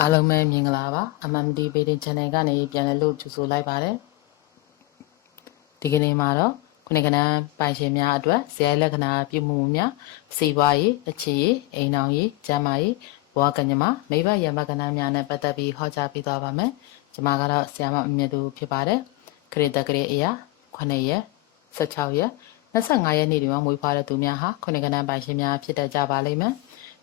အားလုံးပဲမင်္ဂလာပါ MMD Page Channel ကနေပြန်လည်လို့ကြိုဆိုလိုက်ပါတယ်ဒီကနေ့မှာတော့ခုနှစ်ကဏ္ဍပိုင်ရှင်များအတွက်ဇယလက္ခဏာပြုမှုများစီးပွားရေးအခြေရေးအိမ်အောင်ရေးကျန်းမာရေးဘဝကညမမိဘရမကဏ္ဍများနဲ့ပတ်သက်ပြီးဟောကြားပေးသွားပါမယ်ကျွန်မကတော့ဆရာမအမြတ်သူဖြစ်ပါတယ်ခရစ်တက်ကလေးအရာ9ရက်16ရက်25ရက်နေ့ဒီမှာမွေးဖွားတဲ့သူများဟာခုနှစ်ကဏ္ဍပိုင်ရှင်များဖြစ်တတ်ကြပါလိမ့်မယ်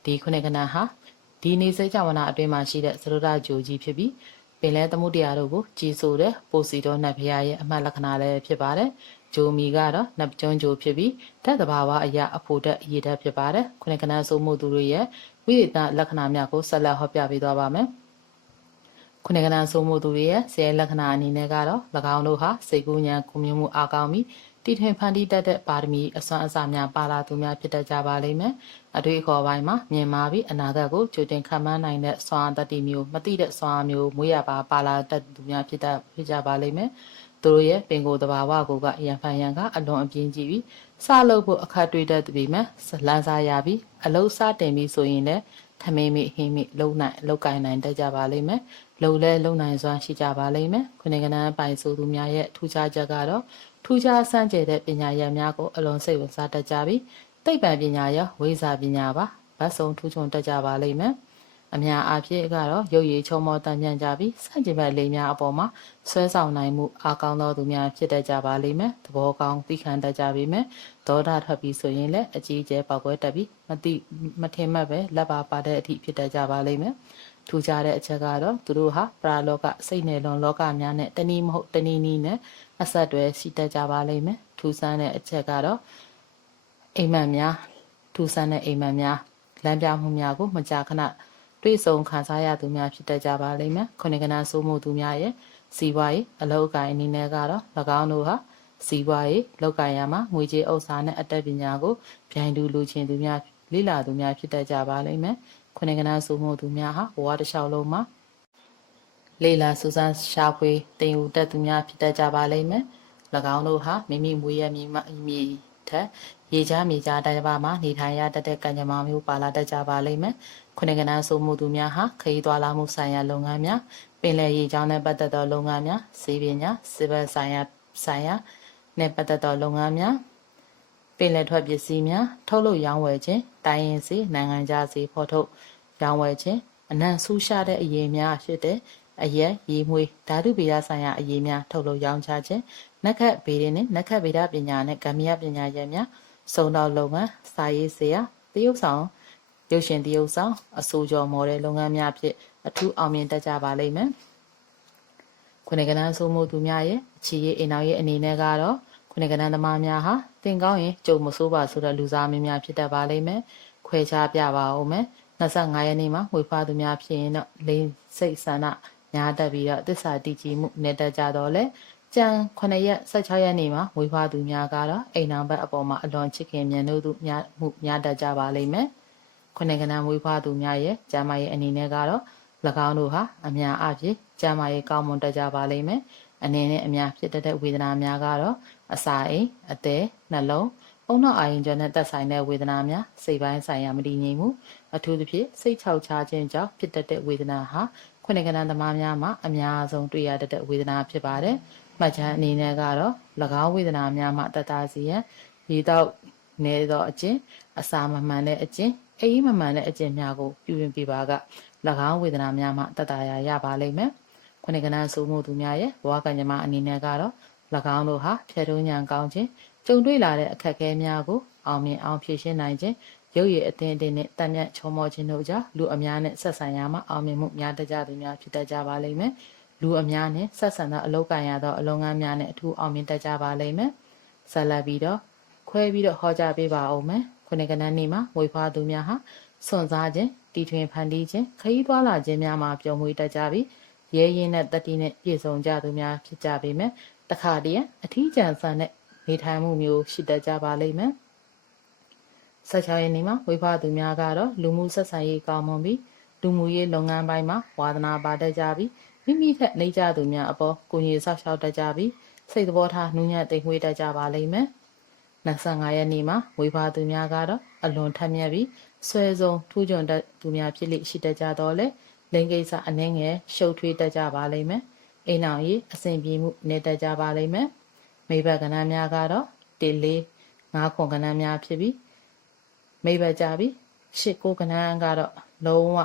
ဒီခုနှစ်ကဏ္ဍဟာဒီနေစိတ်ကြဝနာအတွင်းမှာရှိတဲ့သရဒဂျိုကြီးဖြစ်ပြီးပင်လဲသမုဒ္ဒရာတို့ကိုကြီးဆိုတဲ့ပိုစီတော်နတ်ဖရာရဲ့အမှတ်လက္ခဏာလည်းဖြစ်ပါတယ်ဂျိုမီကတော့နတ်ကျွန်းဂျိုဖြစ်ပြီးဓာတ်တဘာဝအရာအဖို့ဓာတ်ရေဓာတ်ဖြစ်ပါတယ်ခုနှစ်ကဏ္ဍဆိုမှုသူတို့ရဲ့ဝိသေသလက္ခဏာများကိုဆက်လက်ဟောပြပေးသွားပါမယ်ခုနှစ်ကဏ္ဍဆိုမှုသူတွေရဲ့ဇေယလက္ခဏာအနေနဲ့ကတော့၎င်းတို့ဟာစိတ်ကူးဉာဏ်ကုမျိုးမှုအားကောင်းပြီးတည်ထွင်ဖန်တီးတတ်တဲ့ပါရမီအစွမ်းအစများပါလာသူများဖြစ်တတ်ကြပါလိမ့်မယ်အတွေ့အခေါ်ပိုင်းမှာမြင်မာပြီးအနာဂတ်ကိုကြိုတင်ခံမှန်းနိုင်တဲ့စွမ်းအားတတ္တိမျိုးမသိတဲ့စွမ်းအားမျိုးမွေးရပါလာတတ်သူများဖြစ်ကြပါလိမ့်မယ်သူတို့ရဲ့ပင်ကိုယ်တဘာဝကိုကရန်ဖန်ရန်ကအလွန်အပြင်းကြီးပြီးစလုပ်ဖို့အခက်တွေ့တတ်ပြီမယ်လန်းစားရပြီးအလုံးစတင်ပြီးဆိုရင်လည်းထမင်းမိဟင်းမိလုံကင်နိုင်တတ်ကြပါလိမ့်မယ်လုံလဲလုံနိုင်စွမ်းရှိကြပါလိမ့်မယ်ခုနေကဏ္ဍပိုင်ဆိုသူများရဲ့ထူးခြားချက်ကတော့ထူးခြားစမ်းကြယ်တဲ့ပညာရများကိုအလွန်စိတ်ဝင်စားတတ်ကြပြီးသိပ္ပံပညာရောဝိဇ္ဇာပညာပါဗတ်စုံထူးချွန်တတ်ကြပါလိမ့်မယ်အများအားဖြင့်ကတော့ရုပ်ရည်ချုံမောတန်ညံ့ကြပြီးစန့်ကျင်ဘက်လေးများအပေါ်မှာဆွဲဆောင်နိုင်မှုအားကောင်းသောသူများဖြစ်တတ်ကြပါလိမ့်မယ်သဘောကောင်းသိခံတတ်ကြပြီမယ်ဒေါသထွက်ပြီးဆိုရင်လည်းအကြီးအကျယ်ပေါက်ကွဲတတ်ပြီးမထင်မှတ်ပဲလက်ပါတဲ့အထိဖြစ်တတ်ကြပါလိမ့်မယ်ထူးခြားတဲ့အချက်ကတော့သူတို့ဟာပရာလောကစိတ်နယ်လွန်လောကများနဲ့တနည်းမဟုတ်တနည်းနည်းနဲ့အဆက်တွဲရှိတတ်ကြပါလိမ့်မယ်ထူးဆန်းတဲ့အချက်ကတော့အိမ်မက်များထူးဆန်းတဲ့အိမ်မက်များလမ်းပြမှုများကိုမကြာခဏတွေ့ဆုံခံစားရသူများဖြစ်တတ်ကြပါလိမ့်မယ်ခုနှစ်ကဏ္ဍဆိုးမှုသူများရဲ့စီးပွားရေးအလောက်အကိုင်အနေနဲ့ကတော့၎င်းတို့ဟာစီးပွားရေးလောက်ကိုင်ရမှာငွေကြေးဥစ္စာနဲ့အတတ်ပညာကိုပြိုင်တူလူချင်းသူများလိလာသူများဖြစ်တတ်ကြပါလိမ့်မယ်ခုနှစ်ကဏ္ဍဆိုးမှုသူများဟာဘဝတစ်လျှောက်လုံးမှာလေလာစူးစမ်းရှာဖွေတင်ယူတတ်သူများဖြစ်တတ်ကြပါလိမ့်မယ်၎င်းတို့ဟာမိမိမွေးရမြေထက်ရေချမ်းမြေချတိုင်းပါမှာနေထိုင်ရတတ်တဲ့ကံကြမ္မာမျိုးပါလာတတ်ကြပါလိမ့်မယ်ခုနှစ်ကဏ္ဍဆိုမှုသူများဟာခရီးသွားလာမှုဆိုင်ရာလုပ်ငန်းများပင်လယ်ရေကြောင်းနဲ့ပတ်သက်သောလုပ်ငန်းများစီးပညာစစ်ဘက်ဆိုင်ရာနဲ့ပတ်သက်သောလုပ်ငန်းများပင်လယ်ထွက်ပစ္စည်းများထုတ်လုပ်ရောင်းဝယ်ခြင်းတိုင်းရင်းစီနိုင်ငံခြားစီဖော်ထုတ်ရောင်းဝယ်ခြင်းအနံ့ဆူးရှားတဲ့အရေးများဖြစ်တဲ့အရက်ရေမွေးဓာတုဗေဒဆိုင်ရာအရေးများထုတ်လုပ်ရောင်းချခြင်းနက္ခတ်ဗေဒနဲ့နက္ခတ်ဗေဒပညာနဲ့ဂမယပညာရပ်များစုံတော်လုပ်ငန်းစာရေးဆရာတရုပ်ဆောင်ရုပ်ရှင်တရုပ်ဆောင်အဆိုကျော်မော်ဒယ်လုပ်ငန်းများဖြင့်အထူးအောင်မြင်တတ်ကြပါလိမ့်မယ်ခုနှစ်ကဏ္ဍဆိုမှုသူများရဲ့အခြေရေးအိမ်အောင်ရေးအနေနဲ့ကတော့ခုနှစ်ကဏ္ဍသမားများဟာတင်ကောင်းရင်ကြုံမဆိုးပါဆိုတဲ့လူစားမင်းများဖြစ်တတ်ပါလိမ့်မယ်ခွဲခြားပြပါဦးမယ်25ရက်နေ့မှာဝေဖွားသူများဖြစ်ရင်တော့လိန်စိတ်ဆန္ဒများတက်ပြီးတော့သစ္စာတည်ကြည်မှုနဲ့တက်ကြတော့လေကျန်9ရက်16ရက်နေ့မှာဝေဖွားသူများကတော့အိမ်အောင်ဘက်အပေါ်မှာအလွန်ချစ်ခင်မြန်လို့သူများတက်ကြပါလိမ့်မယ်ခုနှစ်ကဏ္ဍဝေဖွားသူများရဲ့ကျမ်းမာရေးအနေနဲ့ကတော့၎င်းတို့ဟာအများအပြည့်ကျမ်းမာရေးကောင်းမွန်တက်ကြပါလိမ့်မယ်အနေနဲ့အများဖြစ်တဲ့ဝေဒနာများကတော့အစာအိမ်အသေးနှလုံးအုံနောက်အာရုံကြောနဲ့သက်ဆိုင်တဲ့ဝေဒနာများစိတ်ပိုင်းဆိုင်ရာမတည်ငြိမ်မှုအထူးသဖြင့်စိတ်ချောက်ချခြင်းကြောင့်ဖြစ်တတ်တဲ့ဝေဒနာဟာခုနှစ်ကဏ္ဍသမားများမှာအများဆုံးတွေ့ရတတ်တဲ့ဝေဒနာဖြစ်ပါတယ်။မှတ်ချမ်းအနေနဲ့ကတော့၎င်းဝေဒနာများမှာတတစီရန်ရေတော့နေသောအကျင့်အစာမမှန်တဲ့အကျင့်အေးမမှန်တဲ့အကျင့်များကိုပြုပြင်ပြပါက၎င်းဝေဒနာများမှာတတရာရပါလိမ့်မယ်။ခုနှစ်ကဏ္ဍဆိုမှုသူများရဲ့ဘဝကံကြမ္မာအနေနဲ့ကတော့၎င်းတို့ဟာဖြတ်ထုံးဉာဏ်ကောင်းခြင်းကြုံတွေ့လာတဲ့အခက်အခဲများကိုအောင်မြင်အောင်ဖြေရှင်းနိုင်ခြင်းရုပ်ရည်အသင်းနဲ့တန်မြတ်ချုံမောခြင်းတို့ကြောင့်လူအများနဲ့ဆက်ဆံရမှာအောင်မြင်မှုများတတ်ကြသူများဖြစ်တတ်ကြပါလိမ့်မယ်လူအများနဲ့ဆက်ဆံသောအလုပ်ကိုင်ရသောအလုပ်ငန်းများနဲ့အထူးအောင်မြင်တတ်ကြပါလိမ့်မယ်ဆက်လက်ပြီးတော့ခွဲပြီးတော့ဟောကြားပေးပါအောင်မယ်ခုနှစ်ကဏ္ဍနေ့မှာဝေဖွားသူများဟာစွန့်စားခြင်းတီထွင်ဖန်တီးခြင်းခရီးသွားလာခြင်းများမှာပျော်မွေ့တတ်ကြပြီးရဲရင်နဲ့တတိနဲ့ပြည့်စုံကြသူများဖြစ်ကြပေမဲ့တခါတည်းအထီးကျန်ဆန်တဲ့နေထိုင်မှုမျိုးရှိတတ်ကြပါလိမ့်မယ်16ရက်နေ့မှာဝေဖွားသူများကတော့လူမှုဆက်ဆံရေးကောင်းမွန်ပြီးလူမှုရေးလုပ်ငန်းပိုင်းမှာဝါသနာပါတတ်ကြပြီးမိမိထက်နေကြသူများအပေါ်ကိုကြီးဆောက်ရှောက်တတ်ကြပြီးစိတ်သဘောထားနှူးညံ့သိမ်မွေ့တတ်ကြပါလိမ့်မယ်25ရက်နေ့မှာဝေဖွားသူများကတော့အလွန်ထက်မြက်ပြီးဆွဲဆုံးထူးချွန်တတ်သူများဖြစ်လိရှိတတ်ကြတော့လေ လိင်ကိစ္စအနှဲငယ်ရှုပ်ထွေးတတ်ကြပါလိမ့်မယ်အိမ်အောင်ရေးအစဉ်ပြေမှုနေတတ်ကြပါလိမ့်မယ်မိဘကဏ္ဍများကတော့1 4 5ခွန်ကဏ္ဍများဖြစ်ပြီးမိဘကြပြီး8 9ကဏ္ဍကတော့လုံးဝ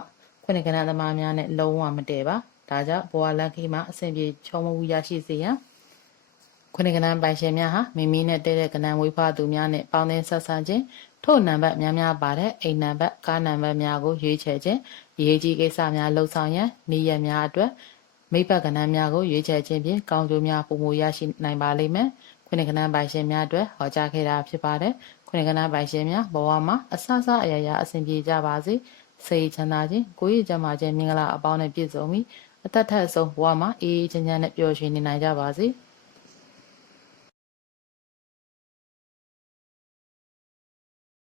ခုနှစ်ကဏ္ဍသမားများနဲ့လုံးဝမတည့်ပါဒါကြောင့်ဘဝလက္ခိမှာအစဉ်ပြေချုံမှုရရှိစေရန်ခုနှစ်ကဏ္ဍပိုင်ရှင်များဟာမိမိနဲ့တည့်တဲ့ကဏ္ဍဝေးဖွားသူများနဲ့ပေါင်းသင်းဆက်ဆံခြင်းထို့နံပါတ်များများပါတဲ့အိမ်နံပါတ်ကားနံပါတ်များကိုရွေးချယ်ခြင်းအရေးကြီးကိစ္စများလှုပ်ဆောင်ရန်နေ့ရက်များအတွက်မိဘကဏ္ဍများကိုရွေးချယ်ခြင်းဖြင့်ကောင်းကျိုးများပုံမူရရှိနိုင်ပါလိမ့်မယ်ခုနှစ်ကဏ္ဍပိုင်ရှင်များအတွက်ဟောကြားခဲ့တာဖြစ်ပါတယ်ခုနှစ်ကဏ္ဍပိုင်ရှင်များဘဝမှာအဆအအရာရာအစဉ်ပြေကြပါစေစိတ်ချမ်းသာခြင်းကိုယ်ရည်ကျန်းမာခြင်းမင်္ဂလာအပေါင်းနဲ့ပြည့်စုံပြီးအသက်ထက်ဆုံးဘဝမှာအေးအေးချမ်းချမ်းနဲ့ပျော်ရွှင်နေနိုင်ကြပါစေ။